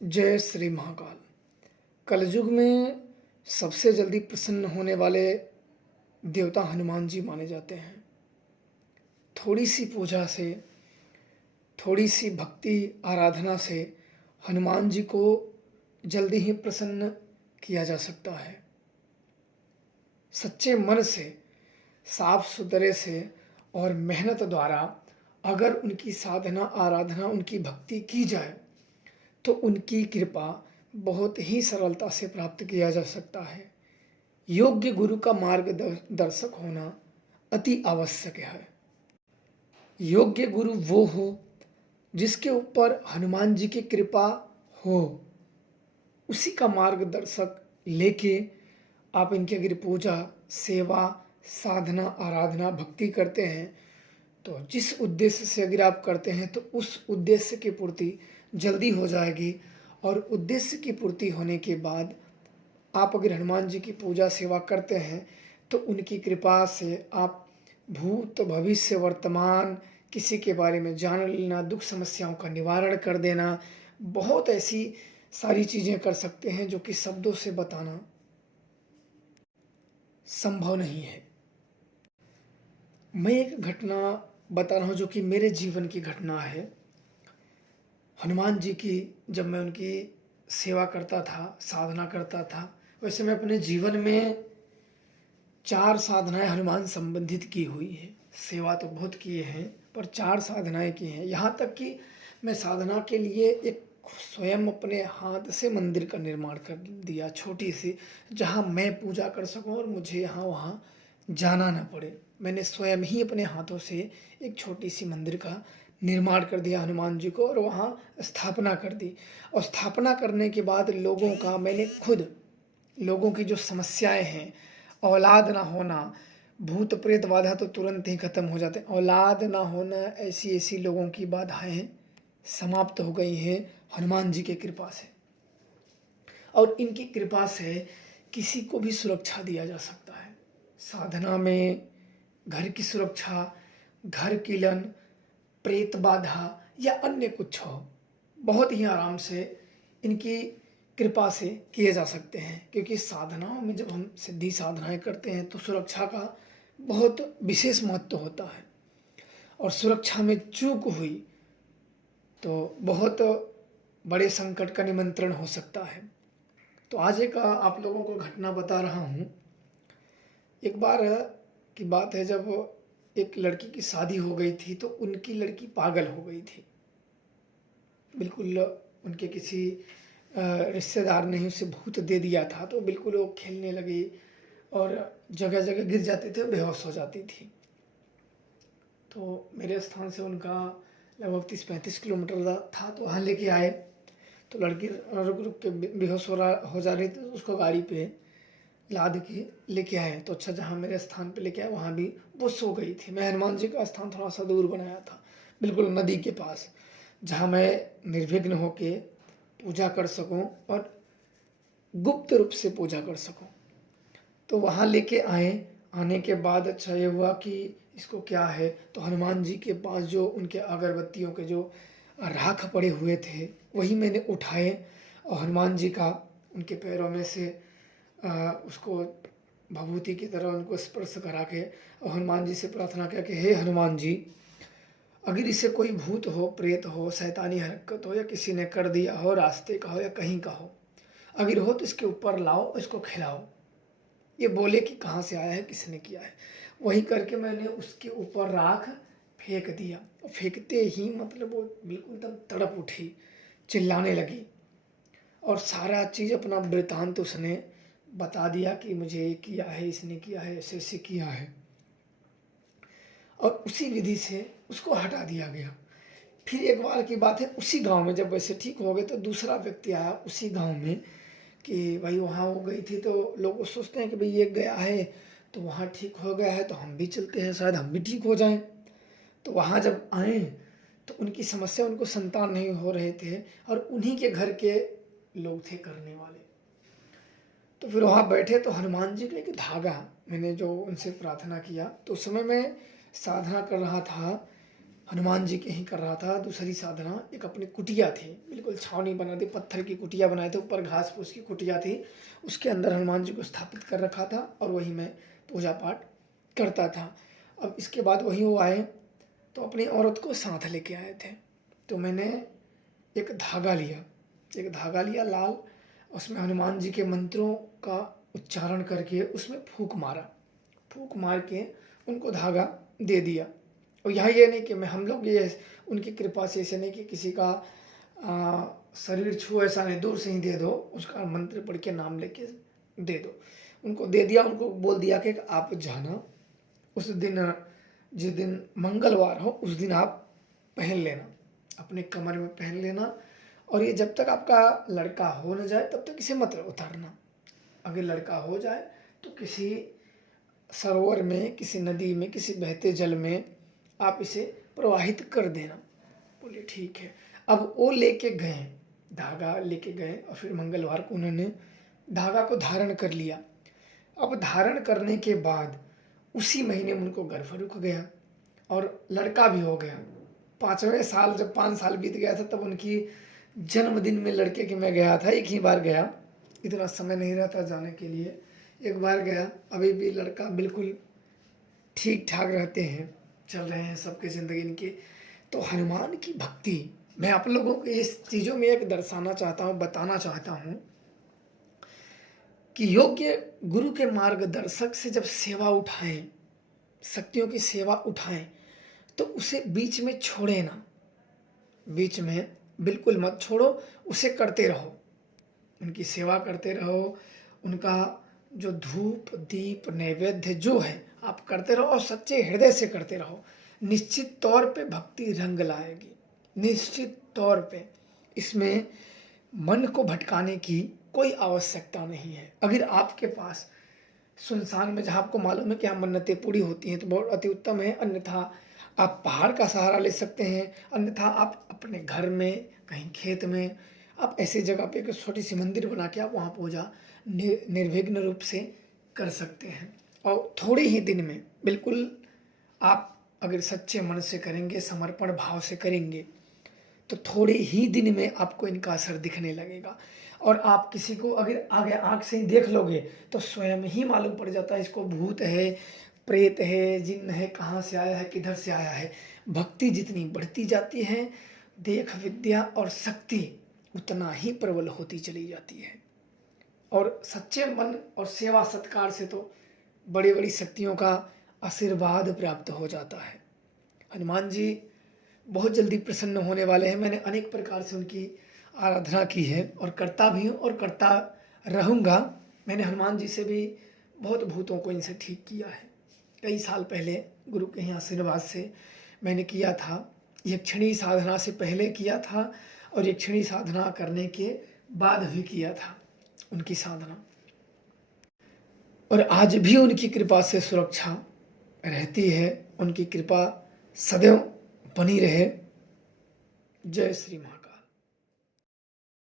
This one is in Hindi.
जय श्री महाकाल। कलयुग में सबसे जल्दी प्रसन्न होने वाले देवता हनुमान जी माने जाते हैं। थोड़ी सी पूजा से, थोड़ी सी भक्ति आराधना से हनुमान जी को जल्दी ही प्रसन्न किया जा सकता है। सच्चे मन से, साफ सुथरे से और मेहनत द्वारा अगर उनकी साधना आराधना, उनकी भक्ति की जाए तो उनकी कृपा बहुत ही सरलता से प्राप्त किया जा सकता है। योग्य गुरु का मार्गदर्शक होना अति आवश्यक है। योग्य गुरु वो हो जिसके ऊपर हनुमान जी की कृपा हो, उसी का मार्गदर्शक लेके आप इनकी अगर पूजा, सेवा, साधना, आराधना, भक्ति करते हैं तो जिस उद्देश्य से अगर आप करते हैं तो उस उद्देश्य की पूर्ति जल्दी हो जाएगी। और उद्देश्य की पूर्ति होने के बाद आप अगर हनुमान जी की पूजा सेवा करते हैं तो उनकी कृपा से आप भूत भविष्य वर्तमान किसी के बारे में जान लेना, दुख समस्याओं का निवारण कर देना, बहुत ऐसी सारी चीज़ें कर सकते हैं जो कि शब्दों से बताना संभव नहीं है। मैं एक घटना बता रहा हूँ जो कि मेरे जीवन की घटना है। हनुमान जी की जब मैं उनकी सेवा करता था, साधना करता था, वैसे मैं अपने जीवन में 4 साधनाएं हनुमान संबंधित की हुई है। सेवा तो बहुत किए हैं पर 4 साधनाएं की हैं। यहाँ तक कि मैं साधना के लिए एक स्वयं अपने हाथ से मंदिर का निर्माण कर दिया, छोटी सी, जहाँ मैं पूजा कर सकूँ और मुझे यहाँ वहाँ जाना ना पड़े। मैंने स्वयं ही अपने हाथों से एक छोटी सी मंदिर का निर्माण कर दिया हनुमान जी को और वहाँ स्थापना कर दी। और स्थापना करने के बाद मैंने खुद लोगों की जो समस्याएं हैं, औलाद ना होना, भूत प्रेत बाधा तो तुरंत ही खत्म हो जाते हैं, औलाद ना होना, ऐसी ऐसी लोगों की बाधाएं समाप्त हो गई हैं हनुमान जी की कृपा से। और इनकी कृपा से किसी को भी सुरक्षा दिया जा सकता है। साधना में घर की सुरक्षा, घर किलन, प्रेत बाधा या अन्य कुछ हो, बहुत ही आराम से इनकी कृपा से किए जा सकते हैं। क्योंकि साधनाओं में जब हम सिद्धि साधनाएं करते हैं तो सुरक्षा का बहुत विशेष महत्व होता है और सुरक्षा में चूक हुई तो बहुत बड़े संकट का निमंत्रण हो सकता है। तो आज एक आप लोगों को घटना बता रहा हूँ। एक बार की बात है जब एक लड़की की शादी हो गई थी तो उनकी लड़की पागल हो गई थी। बिल्कुल उनके किसी रिश्तेदार ने उसे भूत दे दिया था तो बिल्कुल वो खेलने लगी और जगह जगह गिर जाते थे, बेहोश हो जाती थी। तो मेरे स्थान से उनका लगभग 30-35 किलोमीटर था, तो वहाँ लेके आए तो लड़की रुक रुक के बेहोश हो जा रही थी, तो उसको गाड़ी पे लाद के लेके आए। तो अच्छा, जहाँ मेरे स्थान पे लेके आए वहाँ भी वो सो गई थी। मैं हनुमान जी का स्थान थोड़ा सा दूर बनाया था, बिल्कुल नदी के पास, जहाँ मैं निर्विघ्न होके पूजा कर सकूं और गुप्त रूप से पूजा कर सकूं। तो वहाँ लेके आए। आने के बाद अच्छा ये हुआ कि इसको क्या है, तो हनुमान जी के पास जो उनके अगरबत्तियों के जो राख पड़े हुए थे वही मैंने उठाए और हनुमान जी का उनके पैरों में से उसको भभूति की तरह उनको स्पर्श करा के और हनुमान जी से प्रार्थना किया कि हे हनुमान जी, अगर इसे कोई भूत हो, प्रेत हो, शैतानी हरकत हो या किसी ने कर दिया हो, रास्ते का हो या कहीं का हो, अगर हो तो इसके ऊपर लाओ, इसको खिलाओ। ये बोले कि कहाँ से आया है, किसने किया है। वही करके मैंने उसके ऊपर राख फेंक दिया और फेंकते ही मतलब वो बिल्कुल एकदम तड़प उठी, चिल्लाने लगी और सारा चीज़ अपना वृतांत उसने बता दिया कि मुझे ये किया है, इसने किया है, ऐसे ऐसे किया है। और उसी विधि से उसको हटा दिया गया। फिर एक बार की बात है, उसी गांव में जब वैसे ठीक हो गए तो दूसरा व्यक्ति आया उसी गांव में कि भाई वहाँ वो गई थी, तो लोग सोचते हैं कि भाई ये गया है तो वहाँ ठीक हो गया है तो हम भी चलते हैं, शायद हम भी ठीक हो जाएं। तो वहाँ जब आए तो उनकी समस्या, उनको संतान नहीं हो रहे थे और उन्हीं के घर के लोग थे करने वाले। तो फिर वहाँ बैठे तो हनुमान जी का एक धागा, मैंने जो उनसे प्रार्थना किया तो उस समय मैं साधना कर रहा था हनुमान जी के ही कर रहा था दूसरी साधना। एक अपनी कुटिया थी, बिल्कुल छावनी बना दी, पत्थर की कुटिया बनाए थे, ऊपर घास फूस की कुटिया थी, उसके अंदर हनुमान जी को स्थापित कर रखा था और वही मैं पूजा पाठ करता था। अब इसके बाद वही वो आए तो अपनी औरत को साथ लेके आए थे, तो मैंने एक धागा लिया लाल, उसमें हनुमान जी के मंत्रों का उच्चारण करके उसमें फूंक मार के उनको धागा दे दिया। और यहाँ ये नहीं कि हम लोग ये उनकी कृपा से ऐसे नहीं कि किसी का शरीर छू, ऐसा नहीं, दूर से ही दे दो, उसका मंत्र पढ़ के नाम लेके दे दो। उनको दे दिया, उनको बोल दिया कि आप जाना, उस दिन जिस दिन मंगलवार हो उस दिन आप पहन लेना, अपने कमर में पहन लेना, और ये जब तक आपका लड़का हो न जाए तब तक इसे मत उतारना। अगर लड़का हो जाए तो किसी सरोवर में, किसी नदी में, किसी बहते जल में आप इसे प्रवाहित कर देना। बोले ठीक है। अब वो लेके गए, धागा लेके गए, और फिर मंगलवार को उन्होंने धागा को धारण कर लिया। अब धारण करने के बाद उसी महीने में उनको गर्भ रुक गया और लड़का भी हो गया। 5वें साल जब 5 साल बीत गया था तब उनकी जन्मदिन में लड़के के मैं गया था, एक ही बार गया, इतना समय नहीं रहता जाने के लिए, एक बार गया। अभी भी लड़का बिल्कुल ठीक ठाक रहते हैं, चल रहे हैं सबके ज़िंदगी इनकी। तो हनुमान की भक्ति मैं आप लोगों को इस चीज़ों में एक दर्शाना चाहता हूँ, बताना चाहता हूँ कि योग्य गुरु के मार्गदर्शक से जब सेवा उठाएं, शक्तियों की सेवा उठाएं, तो उसे बीच में छोड़े ना, बीच में बिल्कुल मत छोड़ो, उसे करते रहो, उनकी सेवा करते रहो, उनका जो धूप दीप नैवेद्य जो है आप करते रहो और सच्चे हृदय से करते रहो। निश्चित तौर पे भक्ति रंग लाएगी, निश्चित तौर पे। इसमें मन को भटकाने की कोई आवश्यकता नहीं है। अगर आपके पास सुनसान में जहाँ आपको मालूम है कि यहाँ मन्नतें पूरी होती हैं तो बहुत अति उत्तम है, अन्यथा आप पहाड़ का सहारा ले सकते हैं, अन्यथा आप अपने घर में, कहीं खेत में, आप ऐसी जगह पे एक छोटी सी मंदिर बना के आप वहाँ पूजा निर्विघ्न रूप से कर सकते हैं। और थोड़े ही दिन में बिल्कुल आप अगर सच्चे मन से करेंगे, समर्पण भाव से करेंगे, तो थोड़े ही दिन में आपको इनका असर दिखने लगेगा। और आप किसी को अगर आगे आँख से ही देख लोगे तो स्वयं ही मालूम पड़ जाता है इसको भूत है, प्रेत है, जिन्न है, कहाँ से आया है, किधर से आया है। भक्ति जितनी बढ़ती जाती है, देख विद्या और शक्ति उतना ही प्रबल होती चली जाती है। और सच्चे मन और सेवा सत्कार से तो बड़ी बड़ी शक्तियों का आशीर्वाद प्राप्त हो जाता है। हनुमान जी बहुत जल्दी प्रसन्न होने वाले हैं। मैंने अनेक प्रकार से उनकी आराधना की है और करता भी हूँ और करता रहूँगा। मैंने हनुमान जी से भी बहुत भूतों को इनसे ठीक किया है। कई साल पहले गुरु के यहाँ आशीर्वाद से मैंने किया था, यक्षिणी साधना से पहले किया था और यक्षिणी साधना करने के बाद भी किया था उनकी साधना। और आज भी उनकी कृपा से सुरक्षा रहती है। उनकी कृपा सदैव बनी रहे। जय श्री महाराज।